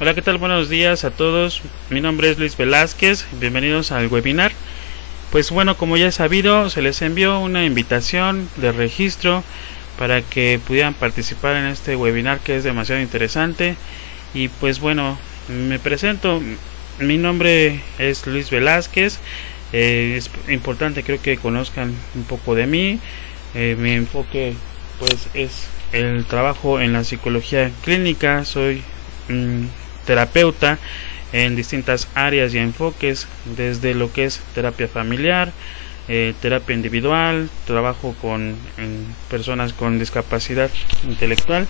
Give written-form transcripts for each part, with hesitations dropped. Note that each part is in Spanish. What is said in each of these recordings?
Hola, ¿qué tal? Buenos días a todos. Mi nombre es Luis Velázquez. Bienvenidos al webinar. Pues bueno, como ya es sabido, se les envió una invitación de registro para que pudieran participar en este webinar que es demasiado interesante. Y pues bueno, me presento. Mi nombre es Luis Velázquez. Es importante, creo que conozcan un poco de mí. Mi enfoque pues es el trabajo en la psicología clínica. Soy terapeuta en distintas áreas y enfoques, desde lo que es terapia familiar, terapia individual, trabajo con personas con discapacidad intelectual.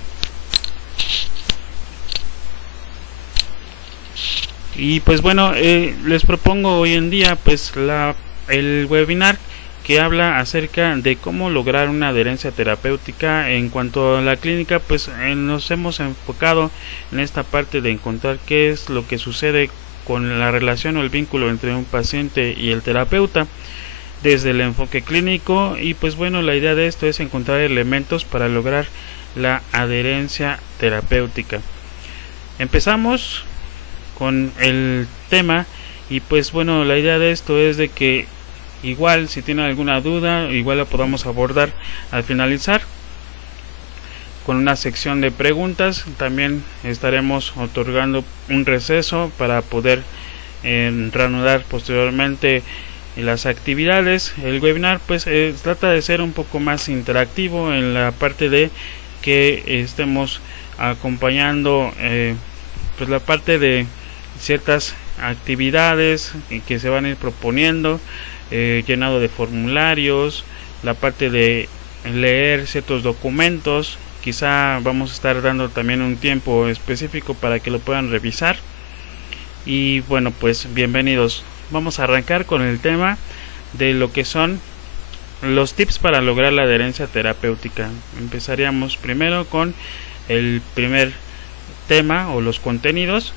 Y pues bueno, les propongo hoy en día pues el webinar que habla acerca de cómo lograr una adherencia terapéutica. En cuanto a la clínica, pues nos hemos enfocado en esta parte de encontrar qué es lo que sucede con la relación o el vínculo entre un paciente y el terapeuta desde el enfoque clínico. Y pues bueno, la idea de esto es encontrar elementos para lograr la adherencia terapéutica. Empezamos con el tema y pues bueno, la idea de esto es de que igual si tienen alguna duda, igual la podamos abordar al finalizar con una sección de preguntas. También estaremos otorgando un receso para poder reanudar posteriormente las actividades. El webinar pues trata de ser un poco más interactivo en la parte de que estemos acompañando pues la parte de ciertas actividades que se van a ir proponiendo, llenado de formularios, la parte de leer ciertos documentos. Quizá vamos a estar dando también un tiempo específico para que lo puedan revisar. Y bueno, pues bienvenidos. Vamos a arrancar con el tema de lo que son los tips para lograr la adherencia terapéutica. Empezaríamos primero con el primer tema o los contenidos.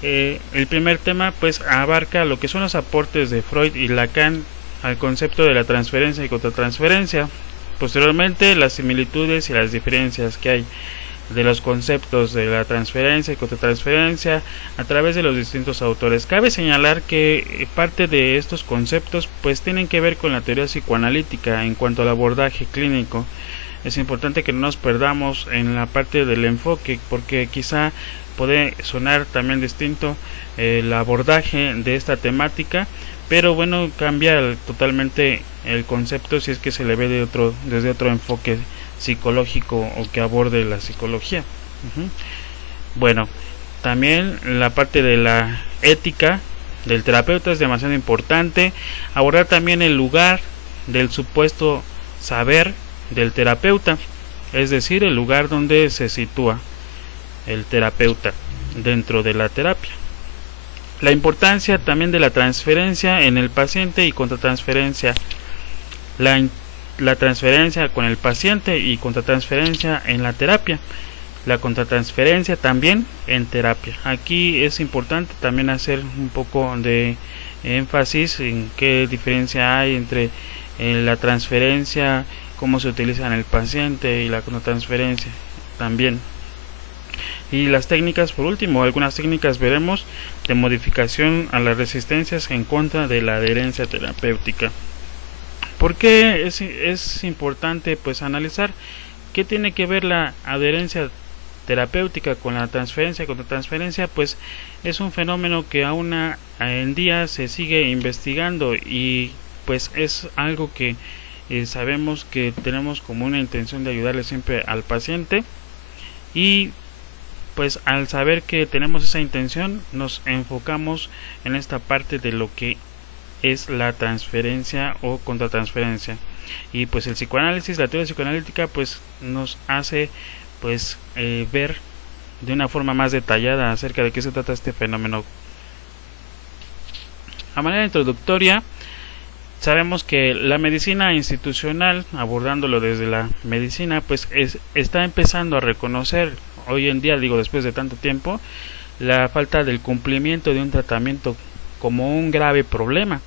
El primer tema pues abarca lo que son los aportes de Freud y Lacan al concepto de la transferencia y contratransferencia. Posteriormente, las similitudes y las diferencias que hay de los conceptos de la transferencia y contratransferencia a través de los distintos autores. Cabe señalar que parte de estos conceptos pues tienen que ver con la teoría psicoanalítica en cuanto al abordaje clínico. Es importante que no nos perdamos en la parte del enfoque, porque quizá puede sonar también distinto el abordaje de esta temática, pero bueno, cambia totalmente el concepto si es que se le ve desde otro enfoque psicológico o que aborde la psicología. Bueno, también la parte de la ética del terapeuta es demasiado importante. Abordar también el lugar del supuesto saber del terapeuta, es decir, el lugar donde se sitúa el terapeuta dentro de la terapia. La importancia también de la transferencia en el paciente y contratransferencia. La transferencia con el paciente y contratransferencia en la terapia. La contratransferencia también en terapia. Aquí es importante también hacer un poco de énfasis en qué diferencia hay entre la transferencia, cómo se utiliza en el paciente, y la contratransferencia también. Y las técnicas, por último, algunas técnicas veremos de modificación a las resistencias en contra de la adherencia terapéutica. ¿Por qué es importante pues analizar qué tiene que ver la adherencia terapéutica con la transferencia y contratransferencia? Pues es un fenómeno que aún en día se sigue investigando y pues es algo que sabemos que tenemos como una intención de ayudarle siempre al paciente, y pues al saber que tenemos esa intención nos enfocamos en esta parte de lo que es la transferencia o contratransferencia. Y pues el psicoanálisis, la teoría psicoanalítica pues nos hace pues ver de una forma más detallada acerca de qué se trata este fenómeno. A manera introductoria, sabemos que la medicina institucional, abordándolo desde la medicina, pues está empezando a reconocer hoy en día, digo después de tanto tiempo, la falta del cumplimiento de un tratamiento como un grave problema.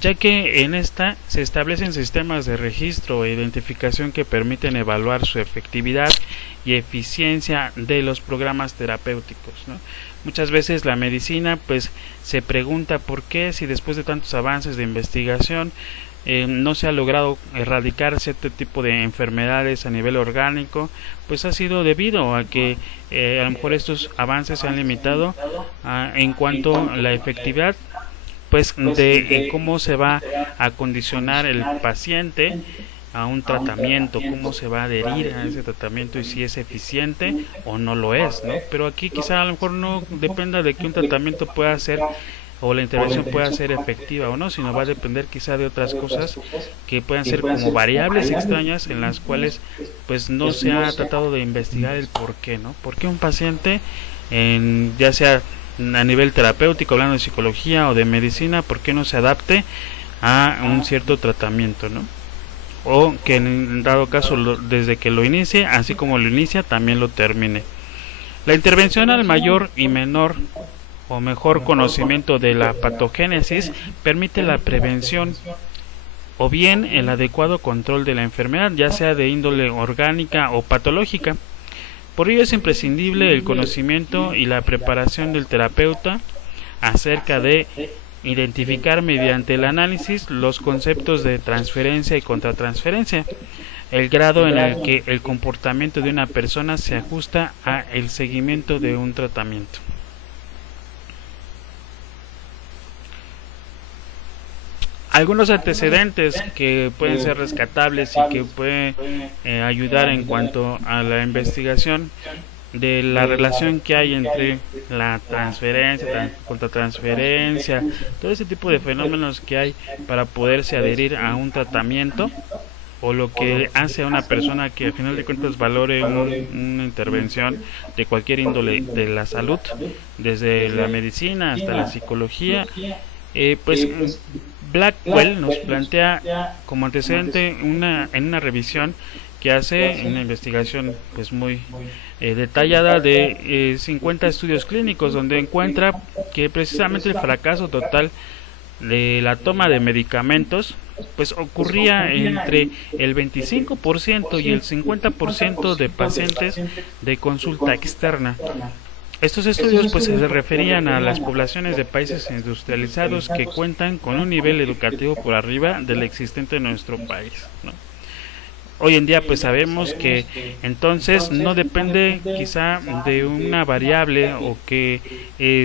ya que en esta se establecen sistemas de registro e identificación que permiten evaluar su efectividad y eficiencia de los programas terapéuticos, ¿no? Muchas veces la medicina pues se pregunta por qué, si después de tantos avances de investigación no se ha logrado erradicar cierto tipo de enfermedades a nivel orgánico, pues ha sido debido a que a lo mejor estos avances se han limitado en cuanto a la efectividad pues de cómo se va a condicionar el paciente a un tratamiento, cómo se va a adherir a ese tratamiento y si es eficiente o no lo es, ¿no? Pero aquí quizá a lo mejor no dependa de que un tratamiento pueda ser o la intervención pueda ser efectiva o no, sino va a depender quizá de otras cosas que puedan ser como variables extrañas en las cuales pues no se ha tratado de investigar el por qué, ¿no? ¿Por qué un paciente, ya sea a nivel terapéutico, hablando de psicología o de medicina, por qué no se adapte a un cierto tratamiento, ¿no? O que en dado caso desde que lo inicie, así como lo inicia, también lo termine. La intervención al mayor y menor o mejor conocimiento de la patogénesis permite la prevención o bien el adecuado control de la enfermedad, ya sea de índole orgánica o patológica. Por ello es imprescindible el conocimiento y la preparación del terapeuta acerca de identificar mediante el análisis los conceptos de transferencia y contratransferencia, el grado en el que el comportamiento de una persona se ajusta a el seguimiento de un tratamiento. Algunos antecedentes que pueden ser rescatables y que pueden ayudar en cuanto a la investigación de la relación que hay entre la transferencia, contratransferencia, todo ese tipo de fenómenos que hay para poderse adherir a un tratamiento o lo que hace a una persona que al final de cuentas valore una intervención de cualquier índole de la salud, desde la medicina hasta la psicología. Pues Blackwell nos plantea como antecedente en una revisión que hace una investigación pues muy detallada de 50 estudios clínicos, donde encuentra que precisamente el fracaso total de la toma de medicamentos pues ocurría entre el 25% y el 50% de pacientes de consulta externa. Estos estudios pues se referían a las poblaciones de países industrializados que cuentan con un nivel educativo por arriba del existente en nuestro país, ¿no? Hoy en día pues sabemos que entonces no depende quizá de una variable o que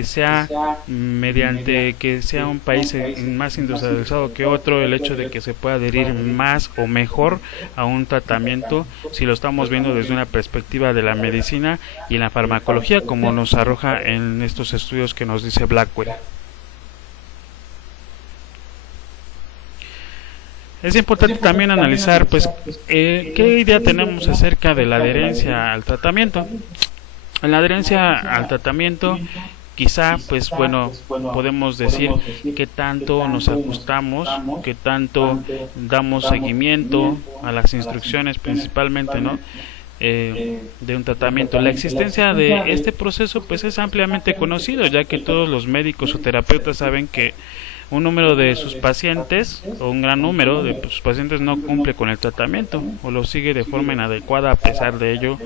sea mediante que sea un país más industrializado que otro el hecho de que se pueda adherir más o mejor a un tratamiento, si lo estamos viendo desde una perspectiva de la medicina y en la farmacología, como nos arroja en estos estudios que nos dice Blackwell. Es importante también analizar pues qué idea tenemos acerca de la adherencia al tratamiento. En la adherencia al tratamiento quizá pues bueno podemos decir qué tanto nos ajustamos, qué tanto damos seguimiento a las instrucciones principalmente, ¿no? De un tratamiento. La existencia de este proceso pues es ampliamente conocido, ya que todos los médicos o terapeutas saben que un número de sus pacientes o un gran número de sus pacientes no cumple con el tratamiento o lo sigue de forma inadecuada a pesar de ello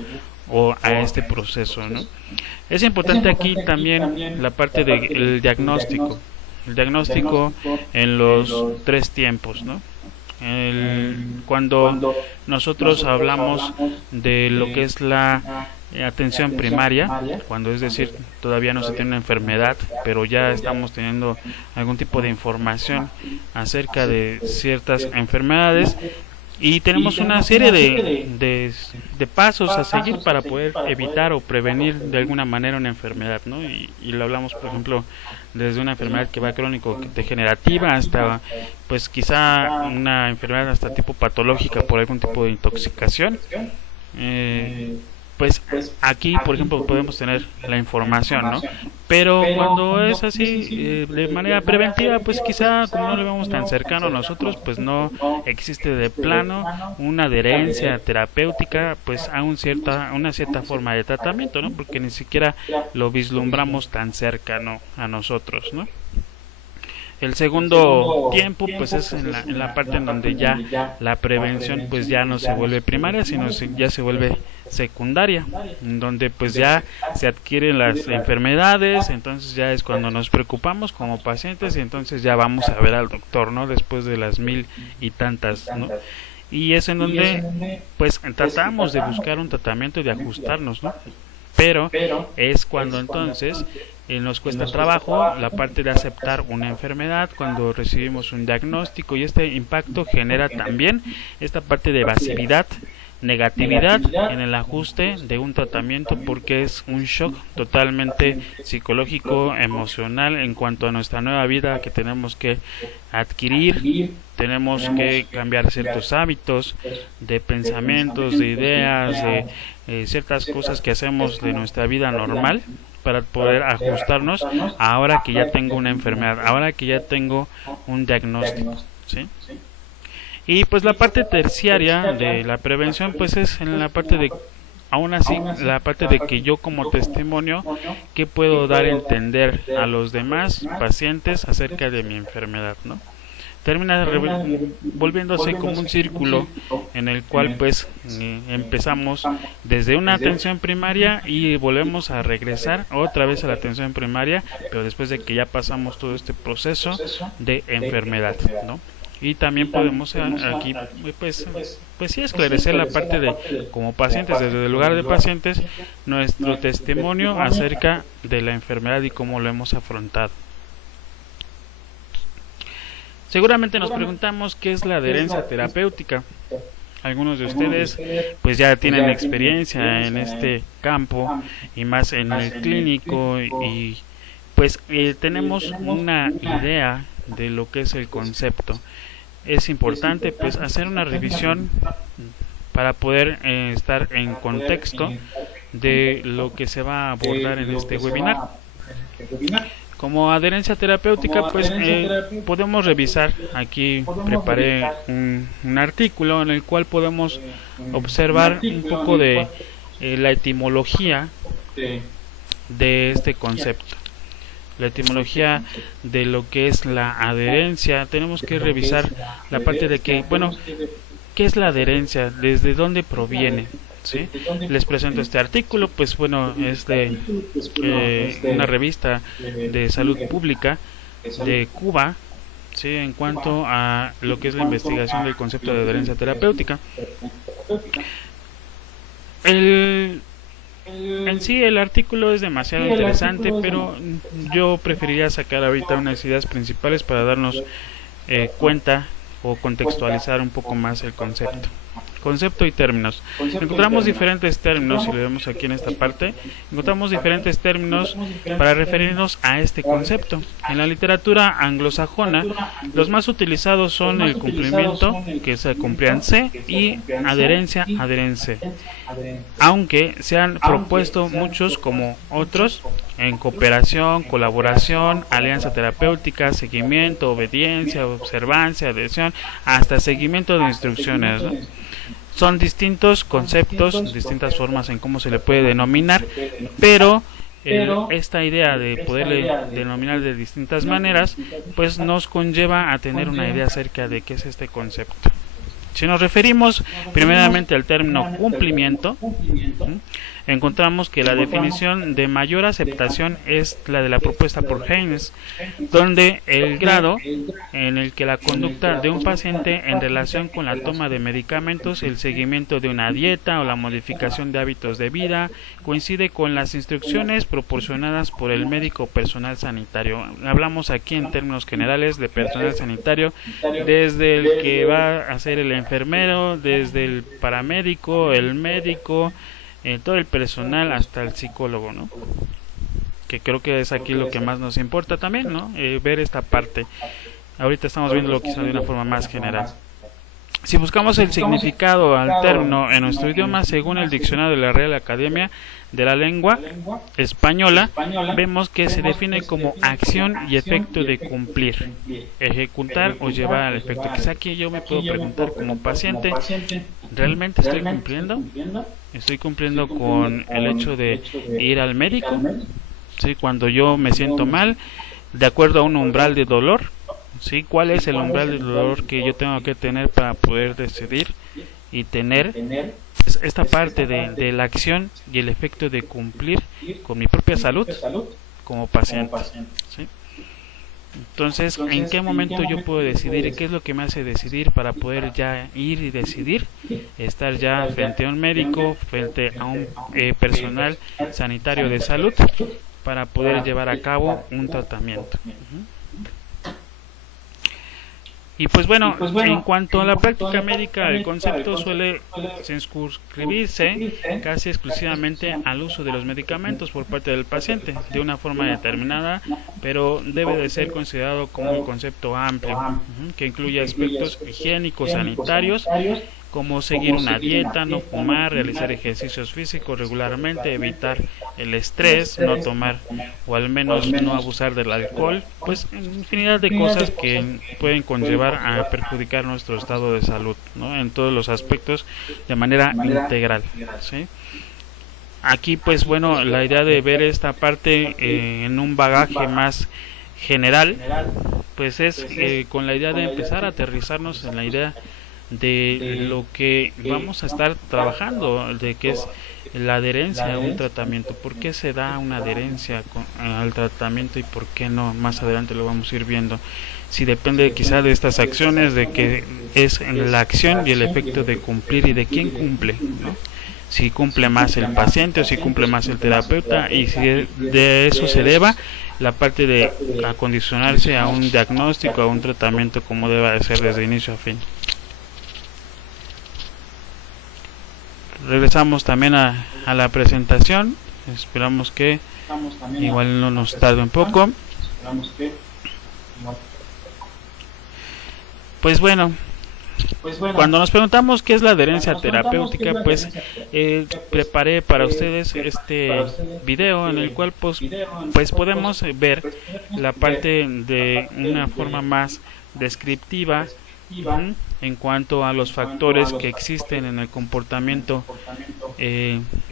o a este proceso, ¿no? Es importante aquí también la parte del diagnóstico, el diagnóstico en los 3 tiempos, ¿no? Cuando nosotros hablamos de lo que es la atención primaria, cuando es decir todavía no se tiene una enfermedad pero ya estamos teniendo algún tipo de información acerca de ciertas enfermedades y tenemos una serie de pasos a seguir para poder evitar o prevenir de alguna manera una enfermedad, ¿no? Y lo hablamos por ejemplo desde una enfermedad que va crónico degenerativa hasta pues quizá una enfermedad hasta tipo patológica por algún tipo de intoxicación. Pues aquí por ejemplo podemos tener la información, ¿no? Pero cuando es así de manera preventiva pues quizá como no le vamos tan cercano a nosotros pues no existe de plano una adherencia terapéutica pues a una cierta forma de tratamiento, ¿no? Porque ni siquiera lo vislumbramos tan cercano a nosotros, ¿no? El segundo tiempo pues es en la parte en donde ya la prevención pues ya no se vuelve primaria, sino ya se vuelve secundaria, en donde pues ya se adquieren las enfermedades. Entonces ya es cuando nos preocupamos como pacientes y entonces ya vamos a ver al doctor, ¿no? Después de las 1000 y tantas, ¿no? Y es en donde pues tratamos de buscar un tratamiento y de ajustarnos, ¿no? Pero es cuando entonces nos cuesta trabajo la parte de aceptar una enfermedad, cuando recibimos un diagnóstico, y este impacto genera también esta parte de evasividad, negatividad en el ajuste de un tratamiento, porque es un shock totalmente psicológico, emocional en cuanto a nuestra nueva vida que tenemos que adquirir. Tenemos que cambiar ciertos hábitos de pensamientos, de ideas, de ciertas cosas que hacemos de nuestra vida normal para poder ajustarnos ahora que ya tengo una enfermedad, ahora que ya tengo un diagnóstico, ¿sí? Y pues la parte terciaria de la prevención pues es en la parte de, aún así, la parte de que yo como testimonio, ¿qué puedo dar a entender a los demás pacientes acerca de mi enfermedad, ¿no? Termina volviéndose como un círculo en el cual pues empezamos desde una atención primaria y volvemos a regresar otra vez a la atención primaria, pero después de que ya pasamos todo este proceso de enfermedad, ¿no? Y también podemos aquí pues sí esclarecer la parte de, como pacientes, desde el lugar de pacientes, nuestro testimonio acerca de la enfermedad y cómo lo hemos afrontado. Seguramente nos preguntamos qué es la adherencia terapéutica. Algunos de ustedes pues ya tienen experiencia en este campo y más en el clínico, y pues tenemos una idea de lo que es el concepto. Es importante pues hacer una revisión para poder estar en contexto de lo que se va a abordar en este webinar. Como adherencia terapéutica, pues podemos revisar, aquí preparé un artículo en el cual podemos observar un poco de la etimología de este concepto. La etimología de lo que es la adherencia. Tenemos que revisar la parte de que, bueno, ¿qué es la adherencia? ¿Desde dónde proviene? ¿Sí? Les presento este artículo, pues bueno, es de una revista de salud pública de Cuba, ¿sí? En cuanto a lo que es la investigación del concepto de adherencia terapéutica. En sí el artículo es demasiado interesante, pero yo preferiría sacar ahorita unas ideas principales para darnos cuenta o contextualizar un poco más el concepto. Concepto y términos. Encontramos diferentes términos, si lo vemos aquí en esta parte, encontramos diferentes términos para referirnos a este concepto. En la literatura anglosajona, los más utilizados son el cumplimiento, que es el compliance, y adherencia, adherence. Aunque se han propuesto muchos como otros en cooperación, colaboración, alianza terapéutica, seguimiento, obediencia, observancia, adhesión, hasta seguimiento de instrucciones, ¿no? Son distintos conceptos, distintas formas en cómo se le puede denominar, pero esta idea de poderle denominar de distintas maneras, pues nos conlleva a tener una idea acerca de qué es este concepto. Si nos referimos primeramente al término cumplimiento, encontramos que la definición de mayor aceptación es la de la propuesta por Haynes, donde el grado en el que la conducta de un paciente en relación con la toma de medicamentos, el seguimiento de una dieta o la modificación de hábitos de vida coincide con las instrucciones proporcionadas por el médico o personal sanitario. Hablamos aquí en términos generales de personal sanitario, desde el que va a ser el enfermero, desde el paramédico, el médico, todo el personal hasta el psicólogo, ¿no? Que creo que es aquí lo que más nos importa también, ¿no? Ver esta parte. Ahorita estamos viendo quizá de una forma más general. Si buscamos el significado al término en nuestro idioma, según el diccionario de la Real Academia de la Lengua Española, vemos que se define como acción y efecto de cumplir, ejecutar o llevar al efecto. Quizá aquí yo me puedo preguntar como paciente, ¿realmente estoy cumpliendo? ¿Estoy cumpliendo con el hecho de ir al médico? ¿Sí? Cuando yo me siento mal, de acuerdo a un umbral de dolor, ¿sí? ¿Cuál es el umbral del dolor que yo tengo que tener para poder decidir y tener esta parte de la acción y el efecto de cumplir con mi propia salud como paciente, ¿sí? Entonces, ¿en qué momento yo puedo decidir? ¿Qué es lo que me hace decidir para poder ya ir y decidir estar ya frente a un médico, frente a un personal sanitario de salud para poder llevar a cabo un tratamiento? Y pues bueno, en cuanto a la práctica médica, el concepto suele circunscribirse casi exclusivamente al uso de los medicamentos por parte del paciente, de una forma determinada, pero debe de ser considerado como un concepto amplio, que incluye aspectos higiénicos, sanitarios, como seguir una dieta, no fumar, realizar ejercicios físicos regularmente, evitar el estrés, no tomar o al menos no abusar del alcohol, pues infinidad de cosas que pueden conllevar a perjudicar nuestro estado de salud, ¿no? En todos los aspectos de manera integral, ¿sí? Aquí pues bueno, la idea de ver esta parte en un bagaje más general, pues es con la idea de empezar a aterrizarnos en la idea de lo que vamos a estar trabajando, de que es la adherencia a un tratamiento. ¿Por qué se da una adherencia al tratamiento y por qué no? Más adelante lo vamos a ir viendo. Si depende quizá de estas acciones, de que es la acción y el efecto de cumplir y de quién cumple, ¿no? Si cumple más el paciente o si cumple más el terapeuta, y si de eso se deba la parte de acondicionarse a un diagnóstico, a un tratamiento como deba de ser desde inicio a fin. Regresamos también a la presentación. Esperamos que igual no nos tarde un poco. Pues bueno, cuando nos preguntamos qué es la adherencia terapéutica, pues preparé para ustedes este video en el cual pues podemos ver la parte de una forma más descriptiva en cuanto a los factores que existen en el comportamiento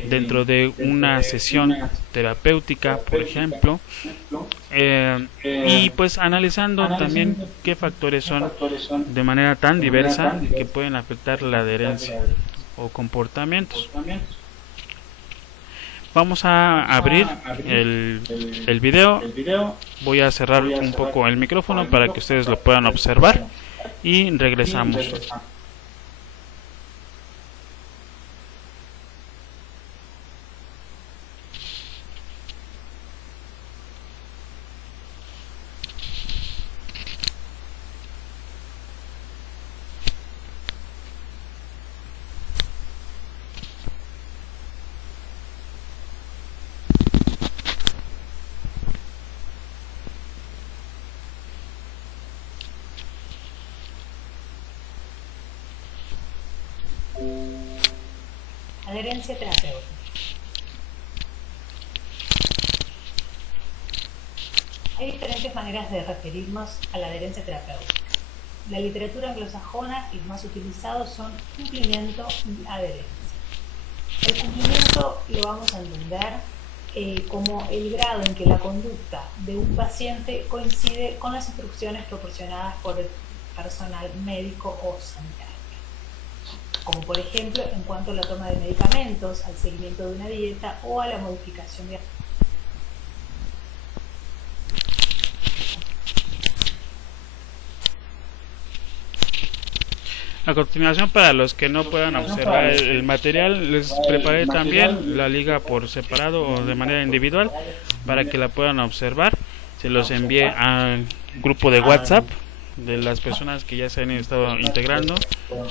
dentro de una sesión terapéutica, por ejemplo, y pues analizando también qué factores son de manera tan diversa que pueden afectar la adherencia o comportamientos. Vamos a abrir el video. Voy a cerrar un poco el micrófono para que ustedes lo puedan observar y regresamos. Adherencia terapéutica. Hay diferentes maneras de referirnos a la adherencia terapéutica. La literatura anglosajona y los más utilizados son cumplimiento y adherencia. El cumplimiento lo vamos a entender como el grado en que la conducta de un paciente coincide con las instrucciones proporcionadas por el personal médico o sanitario, como por ejemplo en cuanto a la toma de medicamentos, al seguimiento de una dieta o a la modificación de... A continuación, para los que no puedan observar el material, les preparé también la liga por separado o de manera individual para que la puedan observar. Se los envié al grupo de WhatsApp de las personas que ya se han estado integrando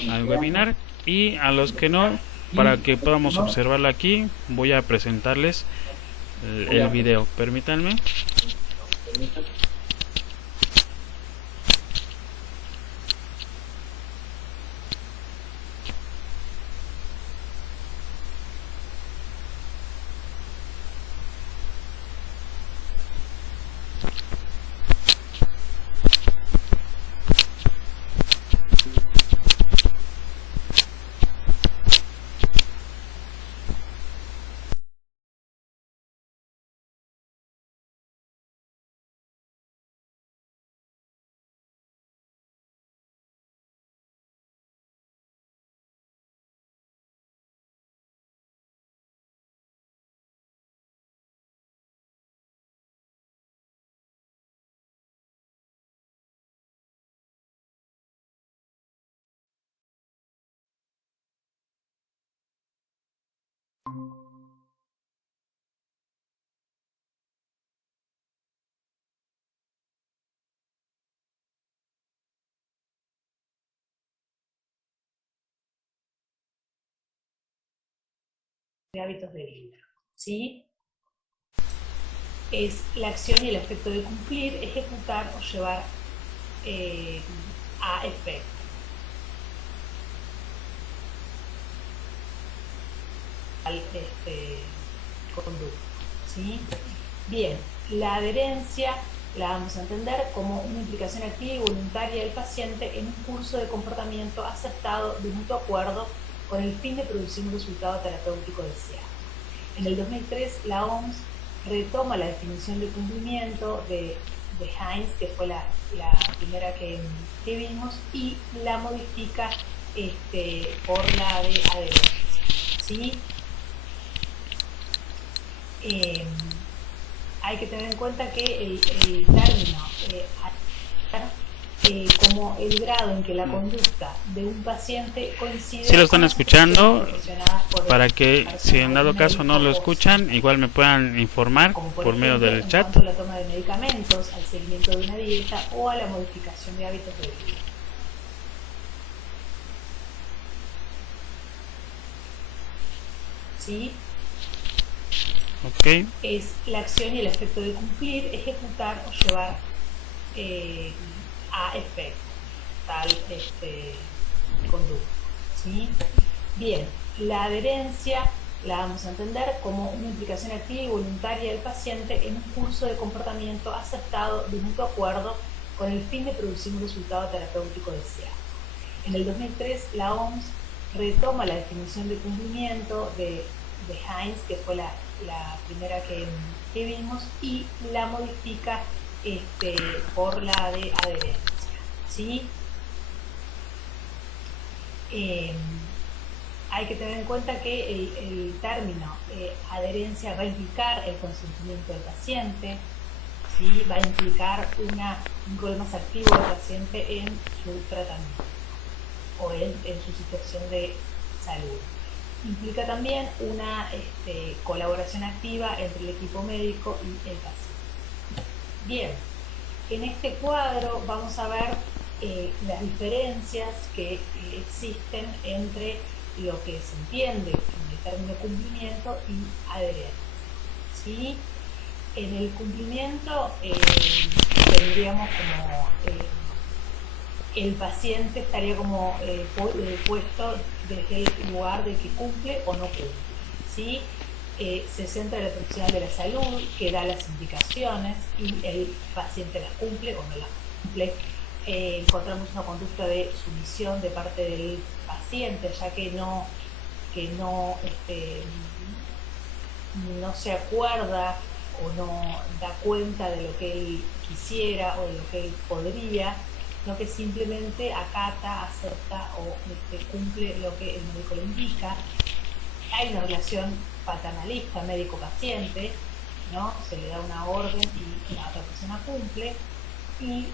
al webinar, y a los que no, para que podamos observarla aquí, voy a presentarles el video. Permítanme. de hábitos de vida. ¿Sí? Es la acción y el efecto de cumplir, ejecutar o llevar a efecto. Conducta. ¿Sí? Bien, la adherencia la vamos a entender como una implicación activa y voluntaria del paciente en un curso de comportamiento aceptado de mutuo acuerdo con el fin de producir un resultado terapéutico deseado. En el 2003, la OMS retoma la definición de cumplimiento de Hines, que fue la primera que vimos, y la modifica por la de adherencia. ¿Sí? Hay que tener en cuenta que el término como el grado en que la conducta de un paciente coincide. Si lo están escuchando, para que si en dado caso no lo escuchan, igual me puedan informar por medio del chat. En cuanto a la toma de medicamentos, al seguimiento de una dieta o a la modificación de hábitos de vida. ¿Sí? Okay. Es la acción y el efecto de cumplir, ejecutar o llevar a efecto tal conducta. ¿Sí? Bien, la adherencia la vamos a entender como una implicación activa y voluntaria del paciente en un curso de comportamiento aceptado de mutuo acuerdo con el fin de producir un resultado terapéutico deseado. En el 2003, la OMS retoma la definición de cumplimiento de Hines, que fue la primera que vimos, y la modifica por la de adherencia. ¿Sí? Hay que tener en cuenta que el término adherencia va a implicar el consentimiento del paciente, ¿sí? Va a implicar un rol más activo del paciente en su tratamiento o en su situación de salud. Implica también una colaboración activa entre el equipo médico y el paciente. Bien, en este cuadro vamos a ver las diferencias que existen entre lo que se entiende en el término cumplimiento y adherencia. ¿Sí? En el cumplimiento tendríamos como el paciente estaría como puesto desde el lugar de que cumple o no cumple. ¿Sí? Se centra en el profesional de la salud que da las indicaciones y el paciente las cumple o no las cumple. Encontramos una conducta de sumisión de parte del paciente, ya que no se acuerda o no da cuenta de lo que él quisiera o de lo que él podría, sino que simplemente acata, acepta o cumple lo que el médico le indica. Hay una relación paternalista médico-paciente, ¿no? Se le da una orden y la otra persona cumple. Y